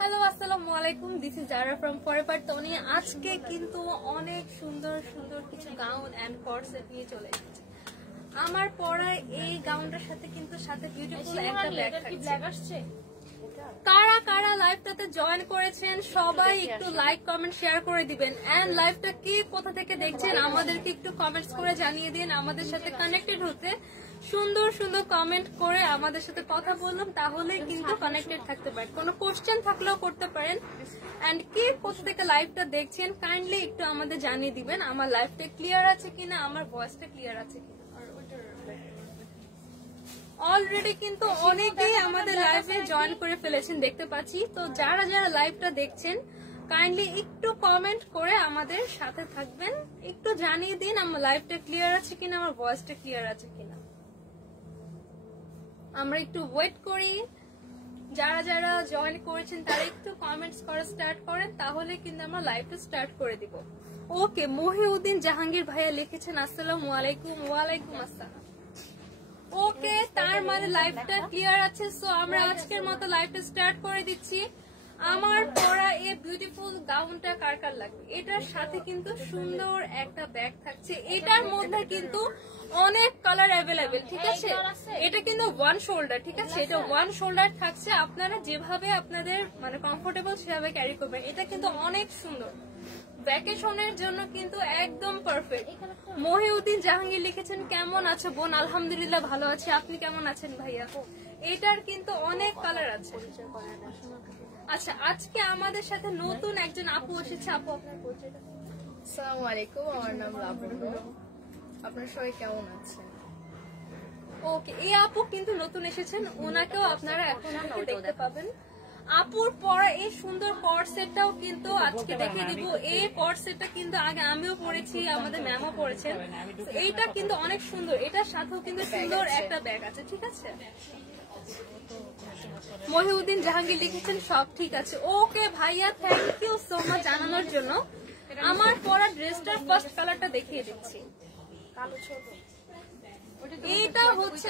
Hello আসসালামু আলাইকুম, this is Zara from forever Toni. আজকে কিন্তু অনেক সুন্দর সুন্দর কিছু গাউন এন্ড কর্সেট নিয়ে চলে এসেছি। আমার পরা এই গাউনটার সাথে কিন্তু সাথে বিউটিফুল একটা ব্যাগ থাকছে। কারা কারা লাইভটাতে জয়েন করেছেন সবাই একটু লাইক কমেন্ট শেয়ার করে দিবেন। এন্ড লাইভটা কি কোথা থেকে দেখছেন আমাদেরকে একটু কমেন্টস করে জানিয়ে দিন। আমাদের সাথে কানেক্টেড হতে সুন্দর সুন্দর কমেন্ট করে আমাদের সাথে কথা বললাম, তাহলে কিন্তু কানেক্টেড থাকতে পারেন। কোনো কোশ্চেন থাকলেও করতে পারেন। এন্ড কি কোথা থেকে লাইভটা দেখছেন কাইন্ডলি একটু আমাদের জানিয়ে দিবেন। আমার লাইভটা ক্লিয়ার আছে কিনা, আমার ভয়েসটা ক্লিয়ার আছে কিনা। অলরেডি কিন্তু অনেকেই আমাদের লাইভে জয়েন করে ফেলেছেন দেখতে পাচ্ছি। তো যারা যারা লাইভটা দেখছেন কাইন্ডলি একটু কমেন্ট করে আমাদের সাথে থাকবেন, একটু জানিয়ে দিন আমার লাইভটা ক্লিয়ার আছে কিনা, আমার ভয়েসটা ক্লিয়ার আছে কিনা। আমরা একটু ওয়েট করি। যারা যারা জয়েন করেছেন তারা একটু কমেন্টস করা স্টার্ট করেন, তাহলে কিন্তু আমরা লাইভটা স্টার্ট করে দিব। ওকে, মহিউদ্দিন জাহাঙ্গীর ভাইয়া লিখেছেন আসসালামু আলাইকুম। ওয়ালাইকুম আসসালাম। ওকে, তার মানে লাইভটা ক্লিয়ার আছে। সো আমরা আজকের মতো লাইভটা স্টার্ট করে দিচ্ছি। আমার পরা এই বিউটিফুল গাউনটা কার কার লাগবে? এটার সাথে কিন্তু সুন্দর একটা ব্যাগ থাকছে। এটার মধ্যে কিন্তু অনেক কালার অ্যাভেলেবেল, ঠিক আছে। এটা কিন্তু ওয়ান শোল্ডার, ঠিক আছে। এটা ওয়ান শোল্ডার থাকছে। আপনারা যেভাবে আপনাদের মানে কমফোর্টেবল সেভাবে ক্যারি করবেন। এটা কিন্তু অনেক সুন্দর, ভ্যাকেশনের জন্য কিন্তু একদম পারফেক্ট। মহিউদ্দিন জাহাঙ্গীর লিখেছেন কেমন আছো বোন? আলহামদুলিল্লাহ ভালো আছি, আপনি কেমন আছেন ভাইয়া? এটার কিন্তু অনেক কালার আছে। আচ্ছা, আজকে আমাদের সাথে নতুন একজন আপু এসেছে। আপু আপনার পরিচয়টা? আসসালামু আলাইকুম, আমার নাম লাবণ্য। আপনারা সবাই কেমন আছেন? ওকে, এই আপু কিন্তু নতুন এসেছেন, ওনাকেও আপনারা এখন দেখতে পাবেন। আপুর পরা এই সুন্দর কর্ড সেটটাও কিন্তু আজকে দেখিয়ে দিব। এই কর্ড সেটটা কিন্তু আগে আমিও পরেছি, আমাদের ম্যামও পরেছেন। এইটা কিন্তু অনেক সুন্দর। এটার সাথেও কিন্তু সুন্দর একটা ব্যাগ আছে, ঠিক আছে। মহিউদ্দিন জাহাঙ্গীর লিখেছেন সব ঠিক আছে। ওকে ভাইয়া, থ্যাংক ইউ সো মাচ জানানোর জন্য। আমার পরা ড্রেসটার ফার্স্ট কালারটা দেখিয়ে দিচ্ছি। এইটা হচ্ছে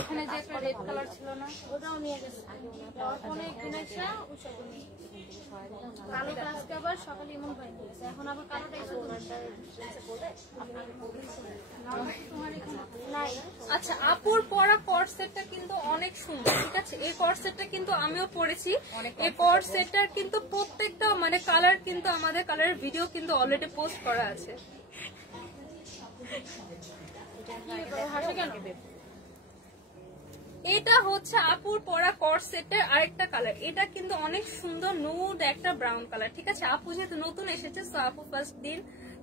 এখানে যে একটা রেড কালার ছিল না, ওটাও নিয়ে গেছে। অনেক কিনেছে কালোটা আজকে আবার সকালে এমন পাই দিয়েছে। এখন আবার কালোটা এসে আচ্ছা, আপুর পরা কর্ড সেটটা কিন্তু অনেক সুন্দর, ঠিক আছে। এই কর্ড সেটটা কিন্তু আমিও পরেছি। এই কর্ড সেটটার কিন্তু প্রত্যেকটা মানে কালার কিন্তু আমাদের কালারের ভিডিও কিন্তু অলরেডি পোস্ট করা আছে। এটা হচ্ছে আপুর পরা কর্ড সেটের আরেকটা কালার। এটা কিন্তু অনেক সুন্দর নুড একটা ব্রাউন কালার, ঠিক আছে। আপু যেহেতু নতুন এসেছে, সো আপু ফার্স্ট দিন,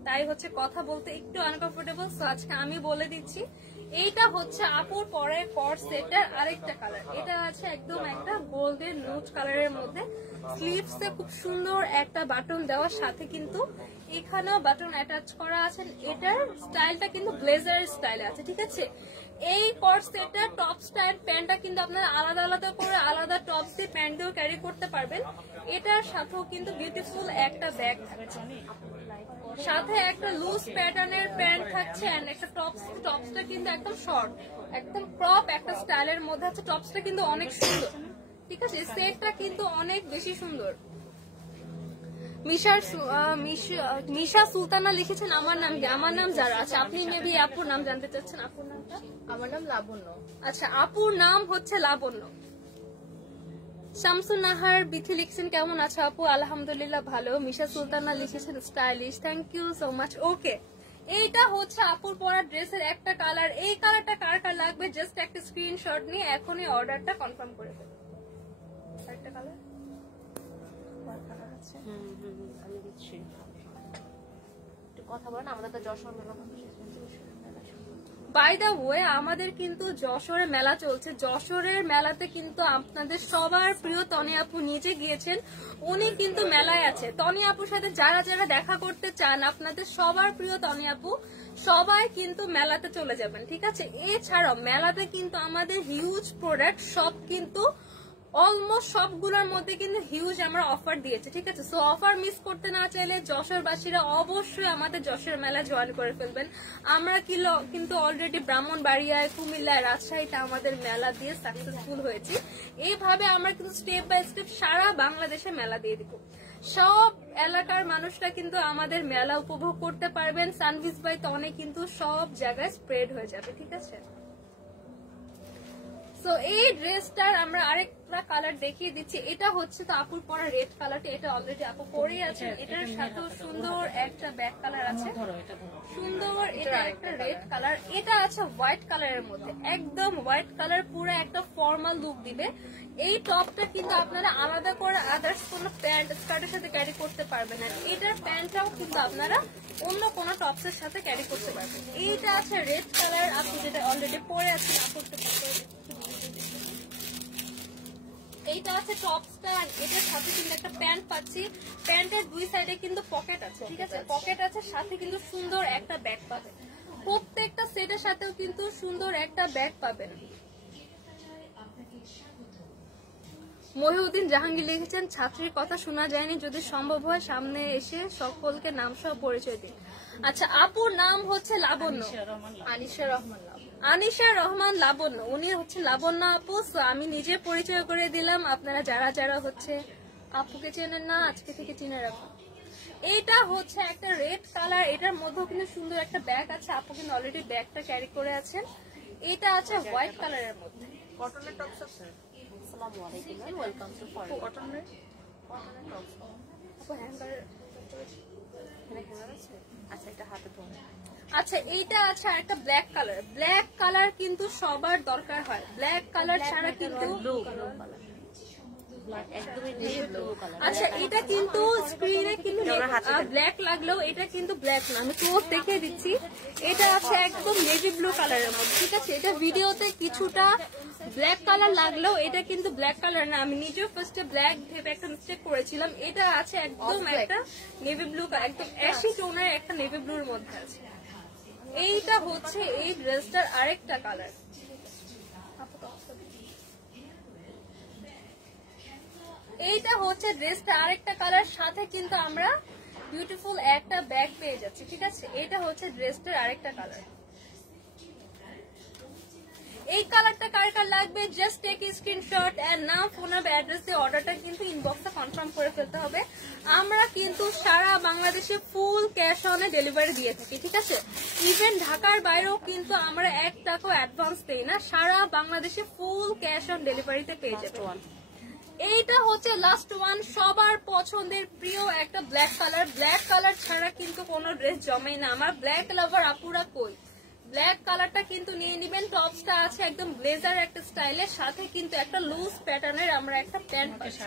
তাই হচ্ছে কথা বলতে একটু আনকমফোর্টেবল। সো আজকে আমি বলে দিচ্ছি। এইটা হচ্ছে আপুর পরে কর্ড সেটের আরেকটা কালার। এটা আছে একদম একটা গোল্ডেন নুড কালারের মধ্যে। স্লিভসে খুব সুন্দর একটা বাটন দেওয়ার সাথে কিন্তু এখানেও বাটন অ্যাটাচ করা আছে। এটার স্টাইলটা কিন্তু ব্লেজার স্টাইলে আছে, ঠিক আছে। এই কর্ড সেটের টপ স্টাইল প্যান্টটা কিন্তু আপনারা আলাদা আলাদা করে আলাদা টপ দিয়ে প্যান্ট দিয়েও ক্যারি করতে পারবেন। এটার সাথেও কিন্তু বিউটিফুল একটা ব্যাগ থাকছে, সাথে একটা লুজ প্যাটার্নের প্যান্ট থাকছে। এন্ড একটা টপসটা কিন্তু একদম শর্ট, একদম ক্রপ একটা স্টাইলের মধ্যে আছে। টপসটা কিন্তু অনেক সুন্দর, ঠিক আছে। সেটটা কিন্তু অনেক বেশি সুন্দর। মিশা সুলতানা লিখেছেন আমার নাম কি? আমার নাম যারা। আচ্ছা, আপনি মেবি আপুর নাম জানতে চাচ্ছেন। আপুর নামটা? আমার নাম লাবণ্য। আচ্ছা, আপুর নাম হচ্ছে লাবণ্য। শামসুন নাহার বিথি লিখছেন কেমন আছো আপু? আলহামদুলিল্লাহ ভালো। মিশা সুলতানা লিখেছেন stylish, thank you so much. Okay, এইটা হচ্ছে আপুর পরা ড্রেসের একটা কালার। এই কালারটা কার কার লাগবে জাস্ট একটা স্ক্রিনশট নিয়ে এখনই অর্ডারটা কনফার্ম করে ফেলুন। একটা কালার আছে, আমি দিচ্ছি। একটু কথা বলেন, আমাদের তো যশোর মেলা। বাই দ্য ওয়ে, আমাদের কিন্তু যশোরে মেলা চলছে। যশোরের মেলাতে কিন্তু আপনাদের সবার প্রিয় তনি আপু নিজে গিয়েছেন, উনি কিন্তু মেলায় আছে। তনি আপুর সাথে যারা যারা দেখা করতে চান, আপনাদের সবার প্রিয় তনি আপু সবাই কিন্তু মেলাতে চলে যাবেন, ঠিক আছে। এছাড়াও মেলাতে কিন্তু আমাদের হিউজ প্রোডাক্ট সব কিন্তু অলমোস্ট সবগুলোর মধ্যে কিন্তু হিউজ আমরা অফার দিয়েছি, ঠিক আছে। সো অফার মিস করতে না চাইলে যশোরবাসীরা অবশ্যই আমাদের যশোর মেলা জয়েন করে ফেলবেন। আমরা কিন্তু অলরেডি ব্রাহ্মণবাড়িয়ায়, কুমিল্লায়, রাজশাহীতে আমাদের মেলা দিয়ে সাকসেসফুল হয়েছি। এইভাবে আমরা কিন্তু স্টেপ বাই স্টেপ সারা বাংলাদেশে মেলা দিয়ে দিব। সব এলাকার মানুষরা কিন্তু আমাদের মেলা উপভোগ করতে পারবেন। সানভিজ বাই তনে কিন্তু সব জায়গায় স্প্রেড হয়ে যাবে, ঠিক আছে। সো এই ড্রেসটার আমরা আরেকটা কালার দেখিয়ে দিচ্ছি। এটা হচ্ছে তো আপুর পরা রেড কালারটা, এটা অলরেডি আপু পরেই আছে। এটার সাথেও সুন্দর একটা ব্যাক কালার আছে, সুন্দর এটা একটা রেড কালার। এটা আছে হোয়াইট কালারের মধ্যে, একদম হোয়াইট কালার, পুরো একটা ফর্মাল লুক দিবে। এই টপটা কিন্তু আপনারা আলাদা করে আদার্স কোনো প্যান্ট স্কার্টের সাথে ক্যারি করতে পারবেন না। এটার প্যান্টটাও কিন্তু আপনারা অন্য কোনো টপসের সাথে ক্যারি করতে পারবেন। এইটা আছে রেড কালার, আপনি যেটা অলরেডি পরে আছেন আপুরটা। এইটা আছে টপসটা, এটার সাথে কিন্তু একটা প্যান্ট পাচ্ছি। প্যান্টের দুই সাইডে কিন্তু পকেট আছে, ঠিক আছে, পকেট আছে, সাথে কিন্তু সুন্দর একটা ব্যাগ পাবেন। প্রত্যেকটা সেটের সাথেও কিন্তু সুন্দর একটা ব্যাগ পাবেন। মহিউদ্দিন জাহাঙ্গীর লিখেছেন, ছাত্রীর কথা শোনা যায়নি, যদি সম্ভব হয় সামনে এসে সকলকে নাম সহ পরিচয় দিন। আচ্ছা, আপুর নাম হচ্ছে লাবণ্য, আনিশা রহমান লাবণ্য। আনিশা রহমান লাবণ্য, উনি হচ্ছে লাবণ্য আপু। আমি নিজে পরিচয় করে দিলাম, আপনারা যারা যারা হচ্ছে আপুকে চেনেন না আজকে থেকে চিনে রাখুন। এইটা হচ্ছে একটা রেড কালার, এটার মধ্যেও কিন্তু সুন্দর একটা ব্যাগ আছে। আপু কিন্তু অলরেডি ব্যাগটা ক্যারি করে আছেন। এটা আছে হোয়াইট কালারের মধ্যে, কটনের টপস আছে। আসসালামু আলাইকুম, ওয়েলকাম টু ফর কটনের টপস। আপু হ্যাঙ্গার আছে। আচ্ছা, এটা হাতে ধরে। আচ্ছা, এইটা আছে একটা ব্ল্যাক কালার। ব্ল্যাক কালার কিন্তু সবার দরকার হয়, ব্ল্যাক কালার ছাড়া কিন্তু। আচ্ছা, এটা কিন্তু স্ক্রিনে কিন্তু ব্ল্যাক লাগলেও এটা কিন্তু ব্ল্যাক না, আমি ক্লোজ দেখিয়ে দিচ্ছি। এটা আছে একদম নেভি ব্লু কালারের মধ্যে, ঠিক আছে। এটা ভিডিওতে কিছুটা ব্ল্যাক কালার লাগলেও এটা কিন্তু ব্ল্যাক কালার না, আমি নিজেও ফার্স্টে ব্ল্যাক ভেবে একটা মিস্টেক করেছিলাম। এটা আছে একদম একটা নেভি ব্লু, একদম অ্যাশি টোনের একটা নেভি ব্লুর মধ্যে আছে। এইটা হচ্ছে এই ড্রেসটার আরেকটা কালার। এইটা হচ্ছে ড্রেসটা আরেকটা কালার, সাথে কিন্তু আমরা বিউটিফুল একটা ব্যাগ পেয়ে যাচ্ছি, ঠিক আছে। এটা হচ্ছে ড্রেসটার আরেকটা কালার। এই কালারটা কার কার লাগবে জাস্ট টেক স্ক্রিনশট এন্ড নাম, ফোন নাম্বার, অ্যাড্রেস দিয়ে অর্ডারটা কিন্তু ইনবক্সে কনফার্ম করে ফেলতে হবে। আমরা কিন্তু সারা বাংলাদেশে ফুল ক্যাশ অনে ডেলিভারি দিয়ে থাকি, ঠিক আছে। ইভেন ঢাকার বাইরেও কিন্তু আমরা 1 টাকাও অ্যাডভান্স দেই না, সারা বাংলাদেশে ফুল ক্যাশ অন ডেলিভারিতে পেয়ে যাবে। এইটা হচ্ছে লাস্ট ওয়ান, সবার পছন্দের প্রিয় একটা ব্ল্যাক কালার। ব্ল্যাক কালার ছাড়া কিন্তু কোনো ড্রেস জমেই না। আমার ব্ল্যাক লাভার আপুরা কই, ব্ল্যাক কালারটা কিন্তু নিয়ে নিবেন। টপসটা আছে একদম ব্লেজার একটা স্টাইলের, সাথে কিন্তু একটা লুজ প্যাটার্নের আমরা একটা প্যান্ট পাচ্ছি।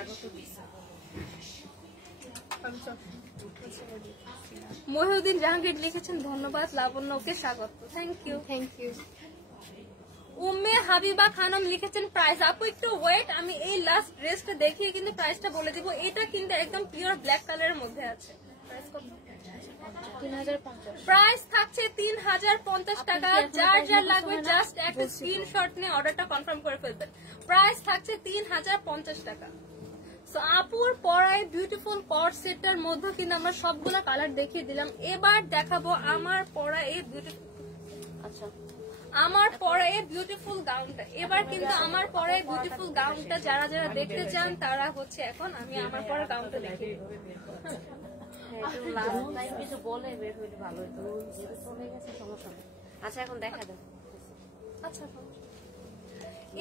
মহিউদ্দিন জাহাঙ্গীর লিখেছেন, ধন্যবাদ লাবণ্য, ওকে স্বাগত। Thank you, thank you. Umme Habiba Khanam লিখেছেন, প্রাইস আপু একটু ওয়েট, আমি এই লাস্ট ড্রেসটা দেখিয়ে কিন্তু প্রাইসটা বলে দিব। এটা কিন্তু একদম পিওর ব্ল্যাক কালারের মধ্যে আছে। প্রাইস থাকছে 3050 টাকা। যার যার লাগবে জাস্ট একটা স্ক্রিনশট নিয়ে অর্ডারটা কনফার্ম করে ফেলবেন। প্রাইস থাকছে 3050 টাকা। সো আপুর পরায় বিউটিফুল কট সেটটার মধ্যে কিন্তু আমরা সবগুলা কালার দেখিয়ে দিলাম। এবার দেখাবো আমার পরা এই বিউটিফুল, আচ্ছা আমার পরা এই বিউটিফুল গাউনটা। এবার কিন্তু আমার পরা এই বিউটিফুল গাউনটা যারা যারা দেখতে চান তারা হচ্ছে এখন আমি আমার পরা গাউনটা দেখিয়ে দেবো। আচ্ছা, এখন দেখা দেন। আচ্ছা,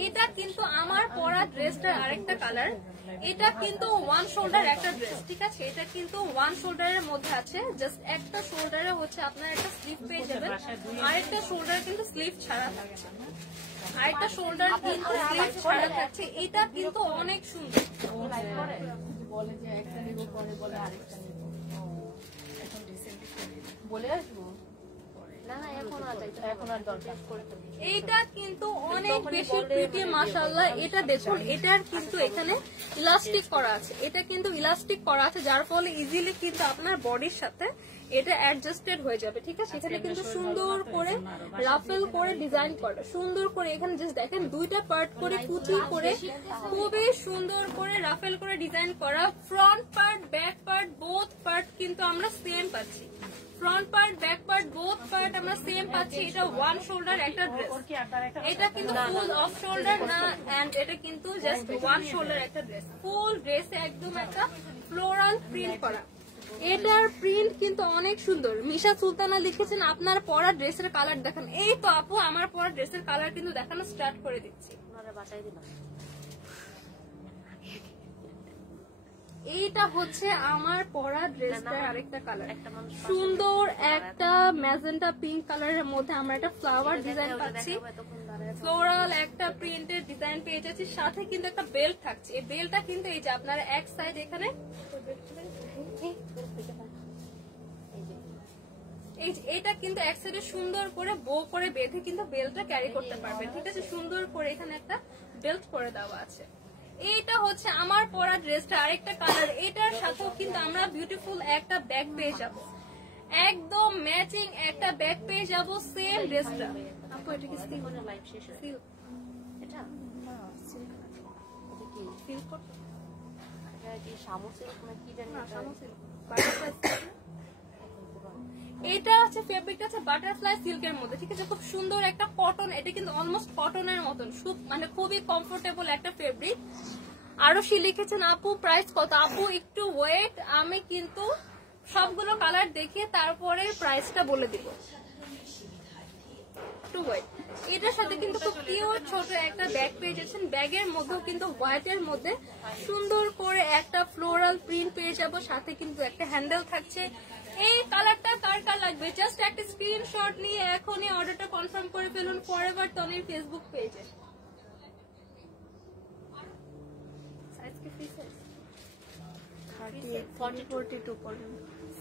এটা কিন্তু আমার পরা ড্রেসটার আরেকটা কালার। এটা কিন্তু ওয়ান শোল্ডার একটা ড্রেস, ঠিক আছে। এটা কিন্তু ওয়ান শোল্ডারের মধ্যে আছে, জাস্ট একটা শোল্ডারে হচ্ছে আপনার একটা স্লিভ পেয়ে যাবেন, আরেকটা শোল্ডার কিন্তু স্লিভ ছাড়া থাকছে, আরেকটা শোল্ডার কিন্তু স্লিভ ছাড়া থাকছে। এটা কিন্তু অনেক সুন্দর। বলে যে একটা নেব, পরে বলে আরেকটা নেব, এখন রিসেন্টলি বলে আসবো না, না এখন আর দরকার করে ফেলবো। এইটা কিন্তু অনেক বেশি প্রিটি মাশাআল্লাহ। এটা দেখুন, এটার কিন্তু এখানে ইলাস্টিক করা আছে, এটা কিন্তু ইলাস্টিক করা আছে, যার ফলে ইজিলি কিন্তু আপনার বডির সাথে এটা অ্যাডজাস্টেড হয়ে যাবে, ঠিক আছে। এখানে কিন্তু সুন্দর করে রাফেল করে ডিজাইন করা, সুন্দর করে এখানে জাস্ট দেখেন দুইটা পার্ট করে কুচি করে খুবই সুন্দর করে রাফেল করে ডিজাইন করা। Front part back part both part কিন্তু আমরা সেম পাচ্ছি, front part back part both part আমরা সেম পাচ্ছি। এটা ওয়ান শোল্ডার একটা ড্রেস, এটা কিন্তু ফুল অফ শোল্ডার না, এন্ড এটা কিন্তু জাস্ট ওয়ান শোল্ডার একটা ড্রেস। ফুল ড্রেসে একদম একটা ফ্লোরাল প্রিন্ট করা, এটার প্রিন্ট কিন্তু অনেক সুন্দর। মিশা সুলতানা লিখেছেন আপনার পরা ড্রেসের কালার দেখান। এই তো আপু আমার পরা ড্রেসের কালার কিন্তু দেখানো স্টার্ট করে দিচ্ছি। এইটা হচ্ছে আমার পরা ড্রেসটার আরেকটা কালার, সুন্দর একটা ম্যাজেন্টা পিঙ্ক কালারের মধ্যে আমরা একটা ফ্লাওয়ার ডিজাইন পাচ্ছি, ফ্লোরাল একটা প্রিন্টের ডিজাইন পেয়ে যাচ্ছি। সাথে কিন্তু একটা বেল্ট থাকছে, এই বেল্টটা কিন্তু এই যে আপনারা এক সাইড এখানে এটা কিন্তু এক সাইডে সুন্দর করে বো করে বেঁধে কিন্তু বেল্টটা ক্যারি করতে পারবেন, ঠিক আছে। সুন্দর করে এখানে একটা বেল্ট করে দেওয়া আছে। এইটা হচ্ছে আমার পরা ড্রেসটা আরেকটা কালার, এটার সাথেও কিন্তু আমরা বিউটিফুল একটা ব্যাগ পেয়ে যাব, একদম ম্যাচিং একটা ব্যাগ পেয়ে যাব সেম ড্রেসটা। আপু এটা কি সিল্ক না লাইভ শেষ হয়? সিল্ক, এটা না সিল্ক না, এটা কি সিল্ক করতে? এটা কি শামু সিল্ক না কি জানি না, শামু সিল্ক বাটারফ্লাই সিল্ক। এটা হচ্ছে ফেব্রিকটা হচ্ছে বাটারফ্লাই সিল্কের মধ্যে, ঠিক আছে। খুব সুন্দর একটা কটন, এটা কিন্তু অলমোস্ট কটনের মতন, মানে খুবই কমফোর্টেবল একটা ফেব্রিক। আরো সে লিখেছেন আপু প্রাইস কত? আপু একটু ওয়েট, আমি কিন্তু সবগুলো কালার দেখে তারপরে প্রাইসটা বলে দিব, একটু ওয়েট। এটার সাথে কিন্তু খুব কিউট ছোট একটা ব্যাগ পেয়ে যাচ্ছেন, ব্যাগের মধ্যেও কিন্তু হোয়াইটের মধ্যে সুন্দর করে একটা ফ্লোরাল প্রিন্ট পেয়ে যাব, সাথে কিন্তু একটা হ্যান্ডেল থাকছে। এই কালারটা কার কার লাগবে জাস্ট একটা স্ক্রিনশট নিয়ে এখনই অর্ডারটা কনফার্ম করে ফেলুন ফরএভার তনির ফেসবুক পেজে। সাইজ কি ফ্রি সাইজ? 42 পর্যন্ত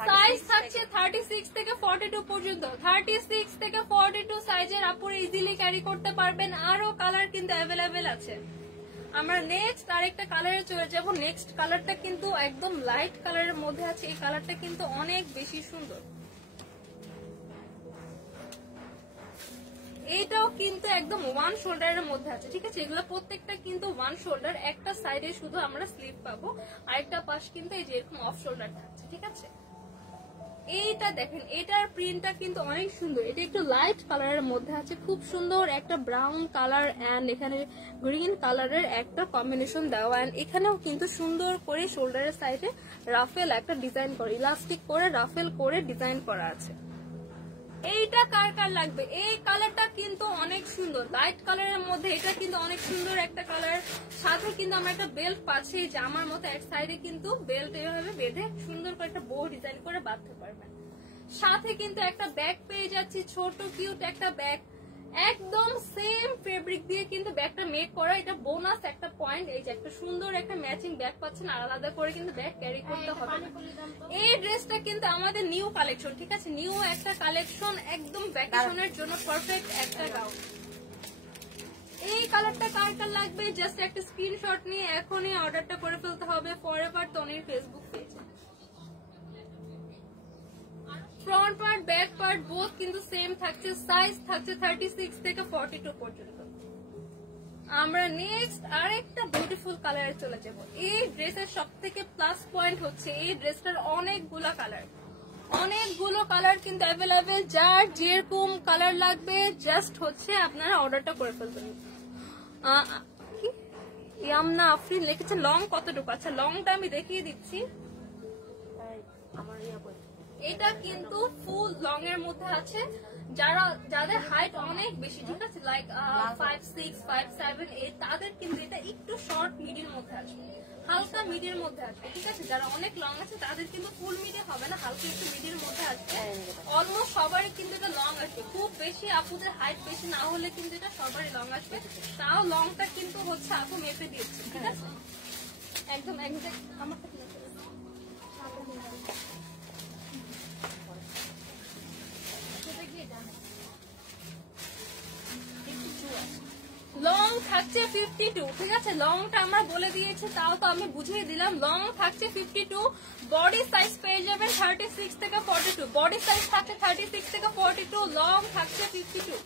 সাইজ থাকছে, 36 থেকে 42 পর্যন্ত, 36 থেকে 42 সাইজের আপুরা ইজিলি ক্যারি করতে পারবেন। আরো কালার কিন্তু অ্যাভেলেবেল আছে। আমরা নেক্সট আরেকটা কালারে চলে যাব। নেক্সট কালারটা কিন্তু একদম লাইট কালারের মধ্যে আছে, এই কালারটা কিন্তু অনেক বেশি সুন্দর। এইটাও কিন্তু একদম ওয়ান শোল্ডারের মধ্যে আছে, ঠিক আছে। এগুলো প্রত্যেকটা কিন্তু ওয়ান শোল্ডার, একটা সাইডে শুধু আমরা স্লিভ পাবো, আরেকটা পাশ কিন্তু এই যে এরকম অফ শোল্ডার থাকছে, ঠিক আছে। এইটা দেখেন, এটার প্রিন্টটা কিন্তু অনেক সুন্দর, এটা একটু লাইট কালারের মধ্যে আছে, খুব সুন্দর একটা ব্রাউন কালার এন্ড এখানে গ্রিন কালারের একটা কম্বিনেশন দেওয়া, এন্ড এখানেও কিন্তু সুন্দর করে শোল্ডারের সাইডে রাফেল একটা ডিজাইন করে, ইলাস্টিক করে রাফেল করে ডিজাইন করা আছে। এইটা কার কার লাগবে? এই কালারটা কিন্তু অনেক সুন্দর, লাইট কালারের মধ্যে এটা কিন্তু অনেক সুন্দর একটা কালার। সাথে কিন্তু আমরা একটা বেল্ট পাচ্ছি, যে আমার মতো এক সাইডে কিন্তু বেল্ট এভাবে বেঁধে সুন্দর করে একটা বো ডিজাইন করে বাঁধতে পারবেন। সাথে কিন্তু একটা ব্যাগ পেয়ে যাচ্ছি, ছোট কিউট একটা ব্যাগ, একদম সেম ফেব্রিক দিয়ে কিন্তু ব্যাগটা মেক করা। এটা বোনাস একটা পয়েন্ট, এই যে একটা সুন্দর একটা ম্যাচিং ব্যাগ পাচ্ছেন, আর আলাদা করে কিন্তু ব্যাগ ক্যারি করতে হবে না। এই ড্রেসটা কিন্তু আমাদের নিউ কালেকশন, ঠিক আছে, নিউ একটা কালেকশন, একদম ভ্যাকেশনের জন্য পারফেক্ট একটা গাউন। এই কালারটা কার কার লাগবে জাস্ট একটা স্ক্রিনশট নিয়ে এখনই অর্ডারটা করে ফেলতে হবে ফরএভার তনির ফেসবুক পেজে। Front part back part both কিন্তু সেম থাকছে, সাইজ থাকছে 36 থেকে 42 পর্যন্ত। আমরা নেক্সট আরেকটা বিউটিফুল কালারে চলে যাব। এই ড্রেসের সবথেকে প্লাস পয়েন্ট হচ্ছে এই ড্রেসটার অনেকগুলো কালার কিন্তু অ্যাভেলেবেল, যার যেরকম কালার লাগবে জাস্ট হচ্ছে আপনারা অর্ডারটা করে ফেলবেন। ইয়ামনা আফরিন লিখেছে লং কতটুকু? আচ্ছা লংটা আমি দেখিয়ে দিচ্ছি। এটা কিন্তু ফুল লং এর মধ্যে আছে, যাদের হাইট অনেক বেশি, ঠিক আছে, লাইক 5'6", 5'7", 8, তাদের কিন্তু এটা একটু শর্ট মিডির মধ্যে আসবে, হালকা মিডির মধ্যে আসবে, ঠিক আছে। যারা অনেক লং আছে তাদের কিন্তু ফুল মিডি হবে না, হালকা একটু মিডির মধ্যে আসবে। অলমোস্ট সবারই কিন্তু এটা লং আসবে, খুব বেশি আপুদের হাইট বেশি না হলে কিন্তু এটা সবারই লং আসবে। তাও লংটা কিন্তু হচ্ছে আপু মেপে দিচ্ছে, ঠিক আছে, একদম এক্সাক্ট আমার লং থাকছে 52, ঠিক আছে? লংটা আমরা বলে দিয়েছি, তাও তো আমি বুঝিয়ে দিলাম। লং থাকছে 52, বডি সাইজ পেয়ে যাবেন 36 থেকে 42, বডি সাইজ থাকছে 36 থেকে 42, লং থাকছে 52।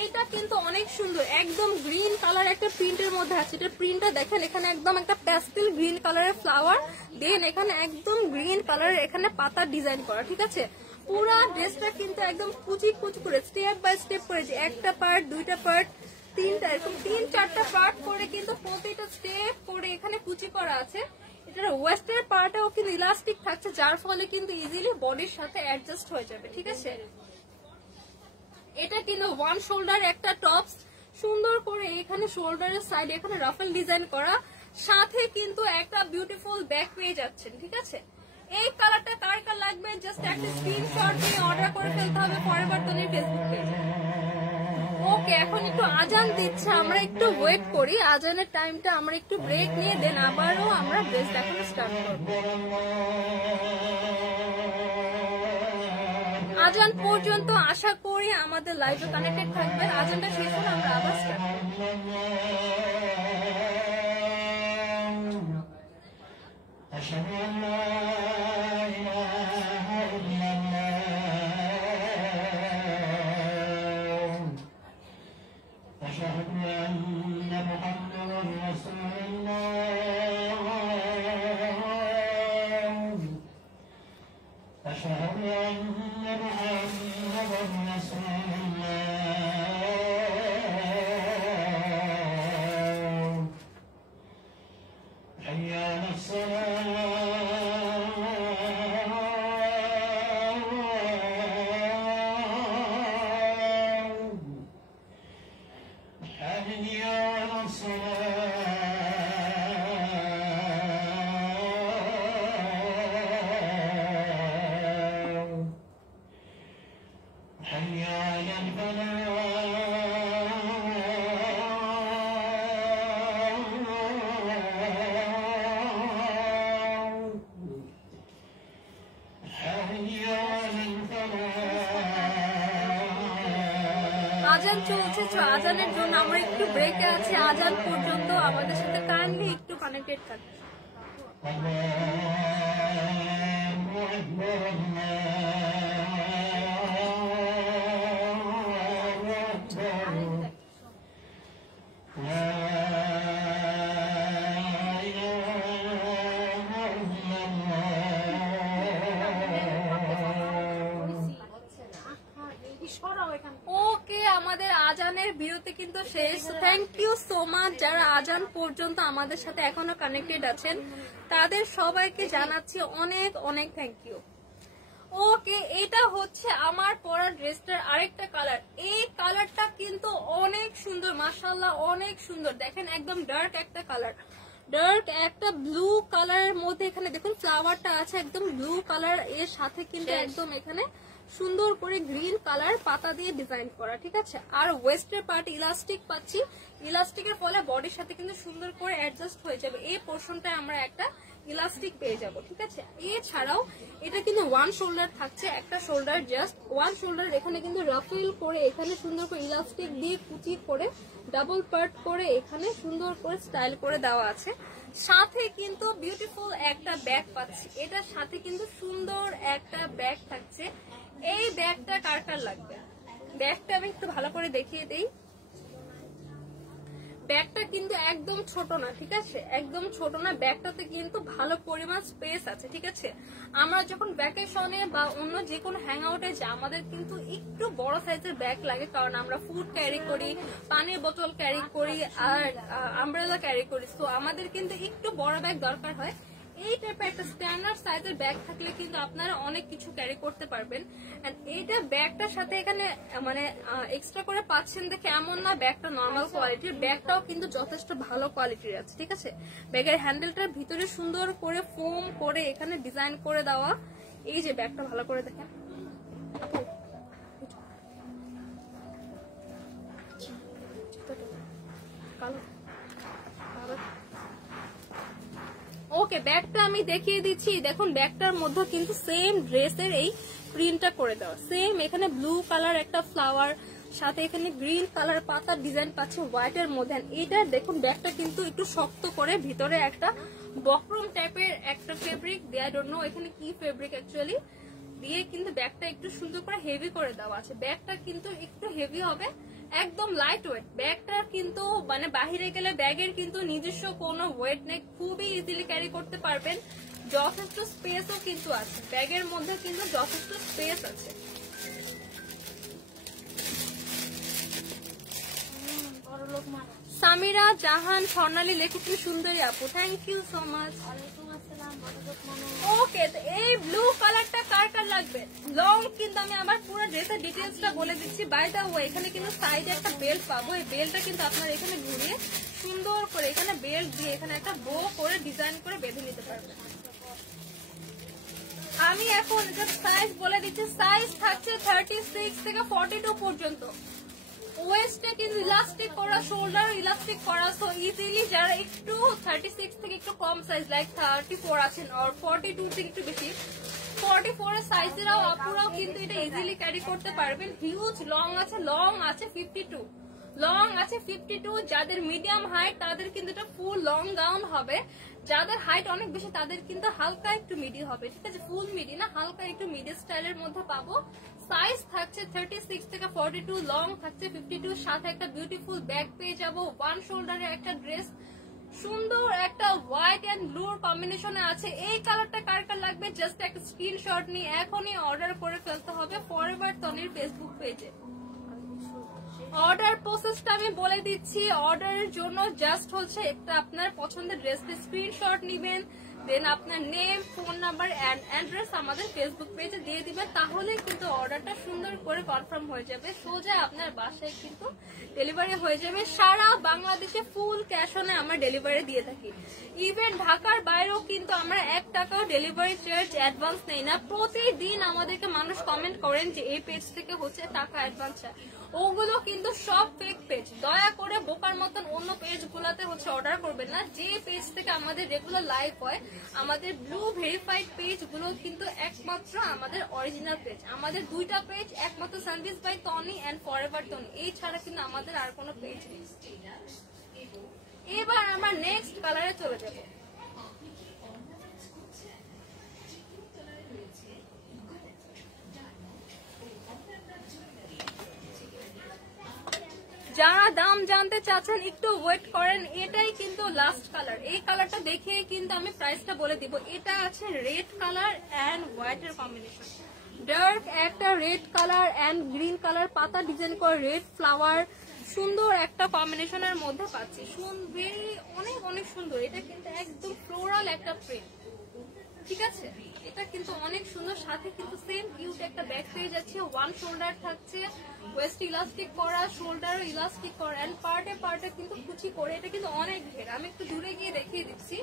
এইটা কিন্তু অনেক সুন্দর, একদম গ্রিন কালার একটা প্রিন্টের মধ্যে আছে। এটা প্রিন্টটা দেখেন, এখানে একদম একটা প্যাস্টেল গ্রিন কালারের ফ্লাওয়ার, দেন এখানে একদম গ্রিন কালারের এখানে পাতা ডিজাইন করা, ঠিক আছে? পুরা ড্রেসটা কিন্তু একদম কুচি কুচি করে স্টেপ বাই স্টেপ করে, যে একটা পার্ট, দুইটা পার্ট, তিনটা, এরকম 3-4টা পার্ট করে কিন্তু প্রতিটা স্টেপ করে এখানে কুচি করা আছে। এটার ওয়েস্টের পার্টেও কিন্তু ইলাস্টিক থাকছে, যার ফলে কিন্তু ইজিলি বডির সাথে অ্যাডজাস্ট হয়ে যাবে, ঠিক আছে? এটা কিন্তু ওয়ান শোল্ডার একটা টপস, সুন্দর করে এখানে শোল্ডারের সাইড এখানে রাফেল ডিজাইন করা, সাথে কিন্তু একটা বিউটিফুল ব্যাক পেয়ে যাচ্ছেন, ঠিক আছে? এই কালারটা কার কার লাগবে জাস্ট একটা স্ক্রিনশট নিয়ে অর্ডার করে ফেলতে হবে ফরএভার তনির ফেসবুক পেজে। ওকে, এখন একটু আজান দিচ্ছে, আমরা একটু ওয়েট করি, আজানের টাইমটা আমরা একটু ব্রেক নিয়ে দেন আবারও আমরা ড্রেস দেখানো স্টার্ট করব। আজান পর্যন্ত আশা করি আমাদের লাইভে কানেক্টেড থাকবেন। আজানটা শেষ হলে আমরা আবার স্টার্ট আজান চলছে, আজানের জন্য আমরা একটু ব্রেকে আছি। আজান পর্যন্ত আমাদের সাথে কাইন্ডলি একটু কানেক্টেড থাকবে। ওকে, আমাদের আজানের বিরতি কিন্তু শেষ। থ্যাংক ইউ সো মাচ যারা আজান পর্যন্ত আমাদের সাথে এখনো কানেক্টেড আছেন, তাদের সবাইকে জানাচ্ছি অনেক অনেক থ্যাংক ইউ। ওকে, এটা হচ্ছে আমার পরা ড্রেসটার আরেকটা কালার। এই কালারটা কিন্তু অনেক সুন্দর, মাশাআল্লাহ অনেক সুন্দর। দেখেন একদম ডার্ক একটা কালার, ডার্ক একটা ব্লু কালারের মধ্যে এখানে দেখুন ফ্লাওয়ারটা আছে একদম ব্লু কালার, এর সাথে কিন্তু একদম এখানে সুন্দর করে গ্রিন কালার পাতা দিয়ে ডিজাইন করা, ঠিক আছে? আর ওয়েস্টের পার্ট ইলাস্টিক পাচ্ছি, ইলাস্টিকের ফলে বডির সাথে কিন্তু সুন্দর করে অ্যাডজাস্ট হয়ে যাবে। এই পোর্শনটায় আমরা একটা ইলাস্টিক পেয়ে যাব, ঠিক আছে? এছাড়াও এটা কিন্তু ওয়ান শোল্ডার থাকছে, একটা শোল্ডার, জাস্ট ওয়ান শোল্ডার। এখানে কিন্তু রাফেল করে এখানে সুন্দর করে ইলাস্টিক দিয়ে কুচি করে ডাবল পার্ট করে এখানে সুন্দর করে স্টাইল করে দেওয়া আছে। সাথে কিন্তু বিউটিফুল একটা ব্যাগ পাচ্ছি, এটার সাথে কিন্তু সুন্দর একটা ব্যাগ থাকছে। এই ব্যাগটা কার কার লাগবে? ব্যাগটা আমি একটু ভালো করে দেখিয়ে দেই। ব্যাগটা কিন্তু একদম ছোট না, ঠিক আছে? একদম ছোট না, ব্যাগটাতে কিন্তু ভালো পরিমাণ স্পেস আছে, ঠিক আছে? আমরা যখন ভ্যাকেশনে বা অন্য যে কোনো হ্যাং আউটে যাই, আমাদের কিন্তু একটু বড় সাইজের ব্যাগ লাগে, কারণ আমরা ফুড ক্যারি করি, পানির বোতল ক্যারি করি, আর আমব্রেলা ক্যারি করি। তো আমাদের কিন্তু একটু বড় ব্যাগ দরকার হয়। এই টাইপের একটা স্ট্যান্ডার্ড সাইজের ব্যাগ থাকলে কিন্তু আপনারা অনেক কিছু ক্যারি করতে পারবেন। এন্ড এইটা ব্যাগটার সাথে এখানে মানে এক্সট্রা করে পাচ্ছেন দেখে এমন না ব্যাগটা নর্মাল কোয়ালিটির, ব্যাগটাও কিন্তু যথেষ্ট ভালো কোয়ালিটির আছে, ঠিক আছে? ব্যাগের হ্যান্ডেলটার ভিতরে সুন্দর করে ফোম করে এখানে ডিজাইন করে দেওয়া। এই যে ব্যাগটা ভালো করে দেখেন, ওকে, ব্যাগটা আমি দেখিয়ে দিচ্ছি। দেখুন ব্যাগটার মধ্যে কিন্তু সেম ড্রেসের এই প্রিন্টটা করে দেওয়া, সেম এখানে ব্লু কালার একটা ফ্লাওয়ার, সাথে এখানে গ্রিন কালার পাতা ডিজাইন পাচ্ছে হোয়াইটের মধ্যে। এটা দেখুন ব্যাগটা কিন্তু একটু শক্ত করে, ভিতরে একটা বক্রম টাইপের একটা ফেব্রিক দেয়া, ডোন্ট নো এখানে কি ফেব্রিক অ্যাকচুয়ালি দিয়ে, কিন্তু ব্যাগটা একটু সুন্দর করে হেভি করে দেওয়া আছে। ব্যাগটা কিন্তু একটু হেভি হবে, একদম লাইট ওয়েট। ব্যাগটা কিন্তু মানে বাহিরে গেলে ব্যাগের কিন্তু নিজস্ব কোনো ওয়েট নেই, খুবই ইজিলি ক্যারি করতে পারবেন। যথেষ্ট স্পেসও কিন্তু আছে ব্যাগের মধ্যে, কিন্তু যথেষ্ট স্পেস আছে। সামিরা জাহান স্বর্ণালী লিখেছেন সুন্দরী আপু, থ্যাংক ইউ সো মাচ। ওকে, এই ব্লু কালারটা কার কার লাগবে লং, কিন্তু আমি আবার পুরো ড্রেসের ডিটেলসটা বলে দিচ্ছি। বাই দা ওয়ে এখানে কিন্তু সাইডে একটা বেল্ট পাবো, এই বেল্টটা কিন্তু আপনার এখানে ঘুরিয়ে সুন্দর করে এখানে বেল্ট দিয়ে এখানে একটা বো করে ডিজাইন করে বেঁধে নিতে পারবেন। আমি এখন সাইজ বলে দিচ্ছি, সাইজ থাকছে 36 থেকে 42 পর্যন্ত। ওয়েস্টে কিন্তু ইলাস্টিক করা, শোল্ডার ইলাস্টিক করা, সো ইজিলি যারা একটু 36 থেকে একটু কম সাইজ লাইক 34 আছেন আর 42 থেকে একটু বেশি 44 এর সাইজেরাও আপুরাও কিন্তু এটা ইজিলি ক্যারি করতে পারবেন। হিউজ লং আছে, লং আছে 52, লং আছে 52। যাদের মিডিয়াম হাইট তাদের কিন্তু এটা ফুল লং গাউন হবে, যাদের হাইট অনেক বেশি তাদের কিন্তু হালকা একটু মিডি হবে, ঠিক আছে, ফুল মিডি না, হালকা একটু মিডি স্টাইলের মধ্যে পাবো। সাইজ থাকছে 36 থেকে 42, লং থাকছে 52, সাথে একটা বিউটিফুল ব্যাগ পেয়ে যাবো, ওয়ান শোল্ডারের একটা ড্রেস, সুন্দর একটা হোয়াইট এন্ড ব্লুর কম্বিনেশনে আছে। এই কালারটা কার কার লাগবে জাস্ট একটা স্ক্রিনশট নিয়ে এখনই অর্ডার করে ফেলতে হবে ফরএভার তনির ফেসবুক পেজে। অর্ডার প্রসেসটা আমি বলে দিচ্ছি, অর্ডারের জন্য জাস্ট হচ্ছে একটা আপনার পছন্দের ড্রেসটা স্ক্রিনশট নিবেন, দেন আপনার name, phone number and address আমাদের ফেসবুক পেজে দিয়ে দিবেন, তাহলে কিন্তু অর্ডারটা সুন্দর করে কনফার্ম হয়ে যাবে, সোজা আপনার বাসায় কিন্তু ডেলিভারি হয়ে যাবে। সারা বাংলাদেশে ফুল ক্যাশ অনে আমরা ডেলিভারি দিয়ে থাকি, ইভেন ঢাকার বাইরেও কিন্তু আমরা 1 টাকাও ডেলিভারি চার্জ অ্যাডভান্স নেই না। প্রতিদিন আমাদেরকে মানুষ কমেন্ট করেন যে এই পেজ থেকে হচ্ছে টাকা অ্যাডভান্স চায়, ওগুলো কিন্তু সব ফেক পেজ। দয়া করে বোকার মতন অন্য পেজ গুলাতে হচ্ছে অর্ডার করবেন না। যে পেজ থেকে আমাদের রেগুলার লাইভ হয়, আমাদের ব্লু ভেরিফাইড পেজ গুলো কিন্তু একমাত্র আমাদের অরিজিনাল পেজ। আমাদের 2টা পেজ, একমাত্র Sanvij by Toni and forever Toni, এই ছাড়া কিন্তু আমাদের আর কোনো পেজ নেই। এবার আমরা নেক্সট কালারে চলে যাব। যারা দাম জানতে চাচ্ছেন একটু ওয়েট করেন, এটাই কিন্তু লাস্ট কালার। এই কালারটা দেখে কিন্তু আমি প্রাইসটা বলে দিব। এটা আছে রেড কালার এন্ড হোয়াইট এর কম্বিনেশন, ডার্ক একটা red colour and green colour পাতা ডিজাইন করে রেড ফ্লাওয়ার, সুন্দর একটা কম্বিনেশনের মধ্যে পাচ্ছি, অনেক অনেক সুন্দর। এটা কিন্তু একদম ফ্লোরাল একটা প্রিন্ট, ঠিক আছে, এটা কিন্তু অনেক সুন্দর। সাথে কিন্তু সেম কিউট একটা ব্যাগ পেয়ে যাচ্ছে, ওয়ান শোল্ডার থাকছে, ওয়েস্ট ইলাস্টিক করা, শোল্ডার ইলাস্টিক করা এন্ড পার্টে পার্টে কিন্তু কুচি করে। এটা কিন্তু অনেক ঘের, আমি একটু দূরে গিয়ে দেখিয়ে দিচ্ছি।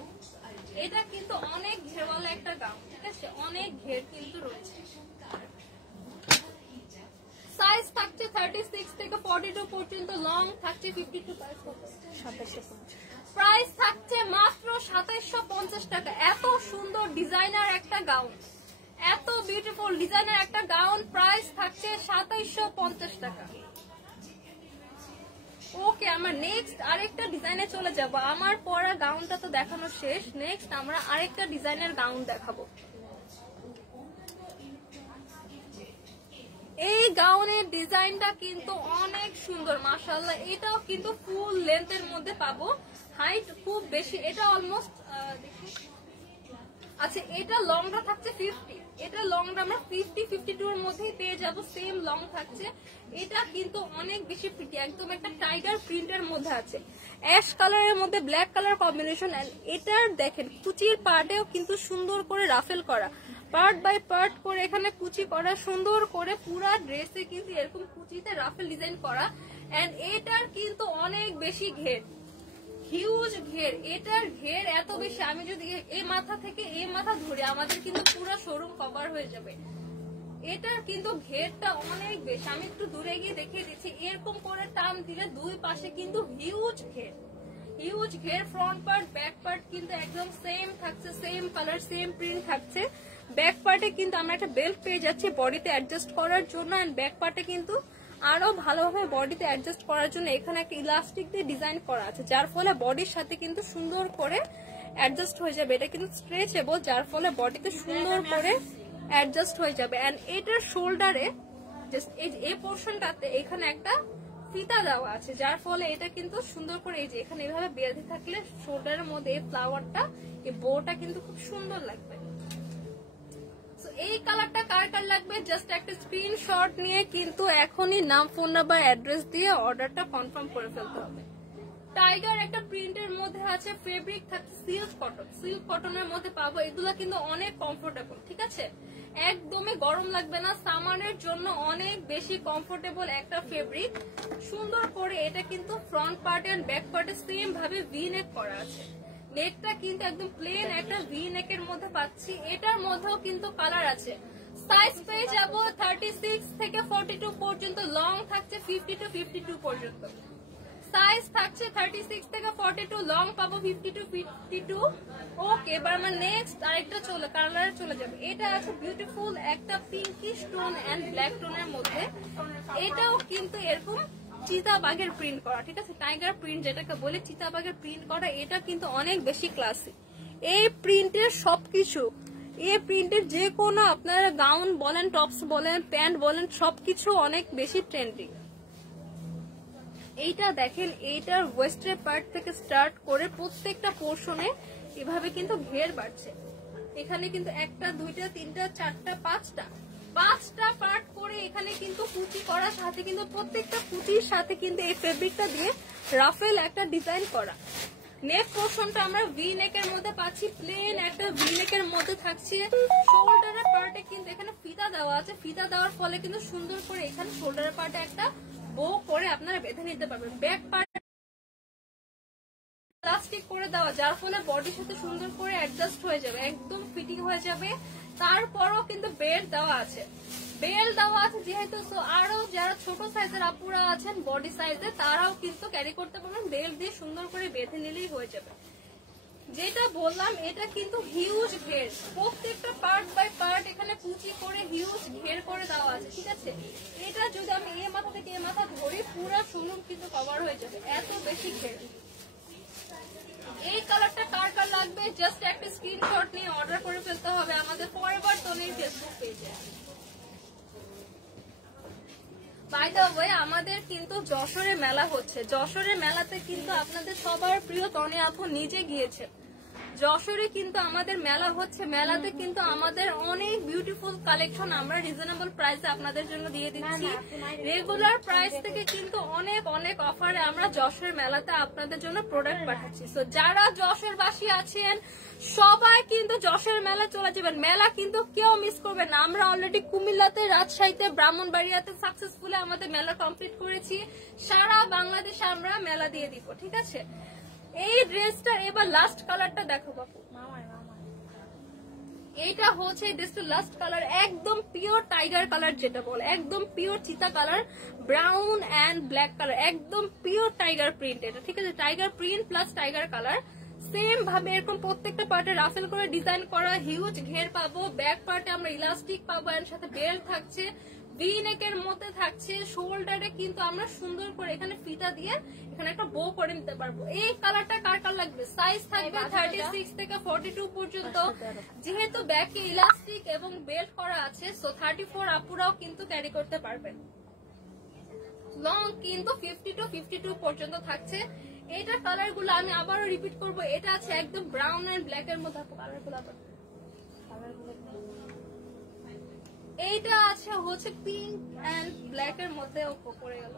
এটা কিন্তু অনেক ঘেরওয়ালা একটা গাউন, ঠিক আছে, অনেক ঘের কিন্তু রয়েছে। সাইজ থাকছে 36 থেকে 42 পর্যন্ত, লং থাকছে 52, প্রাইস থাকছে মাত্র 2750 টাকা। এত সুন্দর ডিজাইনার একটা গাউন, এত বিউটিফুল ডিজাইনার একটা গাউন, প্রাইস থাকছে 2750 টাকা। ওকে, আমরা নেক্সট আরেকটা ডিজাইনে চলে যাব। আমার পরা গাউনটা তো দেখানো শেষ, নেক্সট আমরা আরেকটা ডিজাইনের গাউন দেখাবো। এই গাউনের ডিজাইনটা কিন্তু অনেক সুন্দর মাশাআল্লাহ। এটাও কিন্তু ফুল লেন্থের মধ্যে পাবো, হাইট খুব বেশি, এটা অলমোস্ট আচ্ছা, এটা লংটা থাকছে 50, এটা লংটা আমরা 50-52 এর মধ্যেই পেয়ে যাব, সেম লং থাকছে। এটা কিন্তু অনেক বেশি প্রিটি, একদম একটা টাইগার প্রিন্টের মধ্যে আছে, অ্যাশ কালারের মধ্যে ব্ল্যাক কালার কম্বিনেশন। এটার দেখেন কুচির পার্টেও কিন্তু সুন্দর করে রাফেল করা, পার্ট বাই পার্ট করে এখানে কুচি করা, সুন্দর করে পুরা ড্রেসে কিন্তু এরকম কুচিতে রাফেল ডিজাইন করা। এন্ড এটার কিন্তু অনেক বেশি ঘের, হিউজ ঘের, এটার ঘের এত বেশি, আমি যদি এই মাথা থেকে এই মাথা ধরে আমাদের কিন্তু পুরো শোরুম কভার হয়ে যাবে। এটার কিন্তু ঘেরটা অনেক বেশি, আমি একটু দূরে গিয়ে দেখিয়ে দিচ্ছি। এরকম করে টান দিলে দুই পাশে কিন্তু হিউজ ঘের, হিউজ ঘের। ফ্রন্ট পার্ট ব্যাক পার্ট কিন্তু একদম সেম থাকছে, সেম কালার সেম প্রিন্ট থাকছে। ব্যাক পার্টে কিন্তু আমরা একটা বেল্ট পেয়ে যাচ্ছি বডিতে অ্যাডজাস্ট করার জন্য, এন্ড ব্যাক পার্টে কিন্তু আরো ভালোভাবে বডিতে অ্যাডজাস্ট করার জন্য এখানে একটা ইলাস্টিক দিয়ে ডিজাইন করা আছে, যার ফলে বডির সাথে কিন্তু সুন্দর করে অ্যাডজাস্ট হয়ে যাবে। এটা কিন্তু স্ট্রেচেবল, যার ফলে বডিতে সুন্দর করে অ্যাডজাস্ট হয়ে যাবে। এন্ড এটার শোল্ডারে জাস্ট এই পোর্শনটাতে এখানে একটা ফিতা দেওয়া আছে, যার ফলে এটা কিন্তু সুন্দর করে এই যে এখানে এভাবে বেঁধে থাকলে শোল্ডারের মধ্যে এই ফ্লাওয়ারটা, এই বোটা কিন্তু খুব সুন্দর লাগবে। এই কালারটা কার কার লাগবে জাস্ট একটা স্ক্রিনশট নিয়ে কিন্তু এখনই নাম, ফোন নাম্বার, অ্যাড্রেস দিয়ে অর্ডারটা কনফার্ম করে ফেলতে হবে। টাইগার একটা প্রিন্টের মধ্যে আছে, ফেব্রিক থাকছে সিল্ক কটন, সিল্ক কটনের মধ্যে পাবো। এগুলা কিন্তু অনেক কমফোর্টেবল, ঠিক আছে, একদমই গরম লাগবে না, সামারের জন্য অনেক বেশি কমফোর্টেবল একটা ফেব্রিক। সুন্দর করে এটা কিন্তু ফ্রন্ট পার্ট এন্ড ব্যাক পার্টে সেম ভাবে ভি নেক করা আছে। নেকটা কিন্তু একদম প্লেন একটা ভি নেকের মধ্যে পাচ্ছি। এটার মধ্যেও কিন্তু কালার আছে। সাইজ পেয়ে যাবো 36 থেকে 42 পর্যন্ত, লং থাকছে 50 to 52 পর্যন্ত। সাইজ থাকছে 36 থেকে 42, লং পাবো 50 to 52। ওকে, এবার আমরা নেক্সট আরেকটা কালারে চলে যাবে। এটা আছে বিউটিফুল একটা পিঙ্কিশ টোন এন্ড ব্ল্যাক টোনের মধ্যে। এটাও কিন্তু এরকম চিতাবাঘের প্রিন্ট করা, ঠিক আছে, টাইগার প্রিন্ট যেটাকে বলে চিতাবাঘের প্রিন্ট করা। এটা কিন্তু অনেক বেশি ক্লাসি। এই প্রিন্টের সবকিছু, এই প্রিন্টের যে কোনো আপনারা গাউন বলেন, টপস বলেন, প্যান্ট বলেন, সবকিছু অনেক বেশি ট্রেন্ডিং। এইটা দেখেন, এইটার ওয়েস্টের পার্ট থেকে স্টার্ট করে প্রত্যেকটা পোর্শনে এভাবে কিন্তু ঘের বাড়ছে। এখানে কিন্তু একটা, দুইটা, তিনটা, চারটা, পাঁচটা পার্ট করে এখানে কিন্তু কুচি করার সাথে কিন্তু প্রত্যেকটা কুচির সাথে কিন্তু এই ফেব্রিকটা দিয়ে রাফেল একটা ডিজাইন করা। নেক পোর্শনটা আমরা ভি নেকের মধ্যে পাচ্ছি, প্লেন একটা ভি নেকের মধ্যে থাকছে। শোল্ডারের পার্টে কিন্তু এখানে ফিতা দেওয়া আছে, ফিতা দেওয়ার ফলে কিন্তু সুন্দর করে এখানে শোল্ডারের পার্টে একটা বো করে আপনারা বেঁধে নিতে পারবেন। ব্যাক পার্ট প্লাস্টিক করে দেওয়া, যার ফলে বডির সাথে সুন্দর করে অ্যাডজাস্ট হয়ে যাবে, একদম ফিটিং হয়ে যাবে। তারপরও কিন্তু বেল্ট দেওয়া আছে, যেহেতু আরো যারা ছোট সাইজের আপুরা আছেন বডি সাইজে, তারাও কিন্তু ক্যারি করতে পারবেন। বেল্ট দিয়ে সুন্দর করে বেঁধে নিলেই হয়ে যাবে। যেটা বললাম, এটা কিন্তু হিউজ ঘের, প্রত্যেকটা পার্ট বাই পার্ট এখানে কুচি করে হিউজ ঘের করে দেওয়া আছে, ঠিক আছে। এটা যদি আমি এ মাথা থেকে এ মাথা ধরি, পুরো শোরুম কিন্তু কভার হয়ে যাবে, এত বেশি ঘের। এই কালারটা কার কার লাগবে জাস্ট একটা স্ক্রিনশট নিয়ে অর্ডার করে ফেলতে হবে আমাদের ফরএভার তনির ফেসবুক পেজে। বাই দ্য ওয়ে, আমাদের কিন্তু যশোরে মেলা হচ্ছে। যশোরের মেলাতে কিন্তু আপনাদের সবার প্রিয় তনি আপু নিজে গিয়েছে। যশোরে কিন্তু আমাদের মেলা হচ্ছে, মেলাতে কিন্তু আমাদের অনেক বিউটিফুল কালেকশন আমরা রিজনেবল প্রাইসে আপনাদের জন্য দিয়ে দিচ্ছি। রেগুলার প্রাইস থেকে কিন্তু অনেক অনেক অফারে আমরা যশোরের মেলাতে আপনাদের জন্য প্রোডাক্ট পাঠাচ্ছি। সো যারা যশোরবাসী আছেন সবাই কিন্তু যশোরের মেলা চলে যাবেন, মেলা কিন্তু কেউ মিস করবেন না। আমরা অলরেডি কুমিল্লাতে, রাজশাহীতে, ব্রাহ্মণবাড়িয়াতে সাকসেসফুলি আমাদের মেলা কমপ্লিট করেছি। সারা বাংলাদেশে আমরা মেলা দিয়ে দিব, ঠিক আছে। এই ড্রেসটা এবার লাস্ট কালারটা দেখো বাপু, এইটা হচ্ছে ড্রেসটা লাস্ট কালার, একদম পিওর টাইগার কালার যেটা বলে, একদম পিওর চিতা colour, brown and black colour, একদম পিওর টাইগার প্রিন্ট এটা, ঠিক আছে। Tiger print plus tiger colour, same ভাবে এরকম প্রত্যেকটা পার্টে রাফেল করে ডিজাইন করা, হিউজ ঘের পাবো। ব্যাক পার্টে আমরা ইলাস্টিক পাবো, এর সাথে বেল্ট থাকছে, ভি নেকের মধ্যে থাকছে। শোল্ডারে কিন্তু আমরা সুন্দর করে এখানে ফিতা দিয়ে এখানে একটা বো করে নিতে পারবো। এই কালারটা কার কার লাগবে? সাইজ থাকবে 36 থেকে 42 পর্যন্ত। যেহেতু ব্যাকে ইলাস্টিক এবং বেল্ট করা আছে, সো 34 আপুরাও কিন্তু ক্যারি করতে পারবেন। লং কিন্তু 50 to 52 পর্যন্ত থাকছে। এটা কালার গুলো আমি আবারও রিপিট করবো, এটা আছে একদম ব্রাউন এন্ড ব্ল্যাক এর মধ্যে। কালার গুলো এইটা আছে হচ্ছে পিঙ্ক এন্ড ব্ল্যাক এর মধ্যে পড়ে গেল।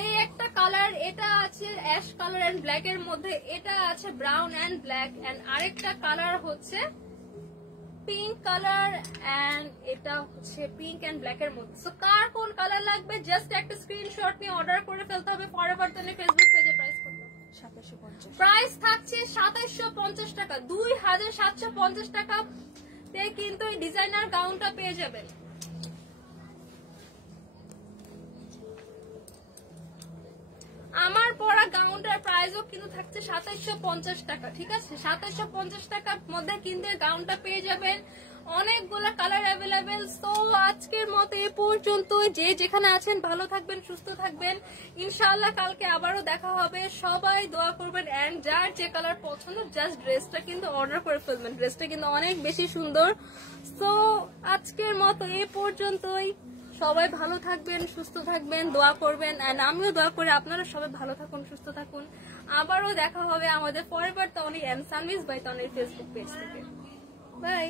এই একটা কালার, এটা আছে অ্যাশ কালার এন্ড ব্ল্যাক এর মধ্যে, এটা আছে ব্রাউন এন্ড ব্ল্যাক, এন্ড আরেকটা কালার হচ্ছে পিঙ্ক কালার এন্ড এটা হচ্ছে পিঙ্ক এন্ড ব্ল্যাক এর মধ্যে। সো কার কোন কালার লাগবে জাস্ট একটা স্ক্রিনশট নিয়ে অর্ডার করে ফেলতে হবে ফরএভার তনি ফেসবুক পেজে। প্রাইস থাকছে 2750 টাকা, 2750 টাকা তে কিন্তু এই ডিজাইনার গাউনটা পেয়ে যাবেন। আমার পরা গাউনটার প্রাইসও কিন্তু থাকছে 2750 টাকা, ঠিক আছে? 2750 টাকার মধ্যে কিন্তু গাউনটা পেয়ে যাবেন। অনেকগুলো কালার অ্যাভেলেবেল। তো আজকের মতো এ পর্যন্ত। যে যেখানে আছেন ভালো থাকবেন, সুস্থ থাকবেন। ইনশাআল্লাহ কালকে আবারও দেখা হবে। সবাই দোয়া করবেন, এন্ড যার যে কালার পছন্দ জাস্ট ড্রেসটা কিন্তু অর্ডার করে ফেলবেন। ড্রেসটা কিন্তু অনেক বেশি সুন্দর। তো আজকের মতো এ পর্যন্তই। সবাই ভালো থাকবেন, সুস্থ থাকবেন, দোয়া করবেন, এন্ড আমিও দোয়া করি আপনারা সবাই ভালো থাকুন, সুস্থ থাকুন। আবারও দেখা হবে আমাদের forever Toni and Sanvij by তনির ফেসবুক পেজ থেকে। বাই।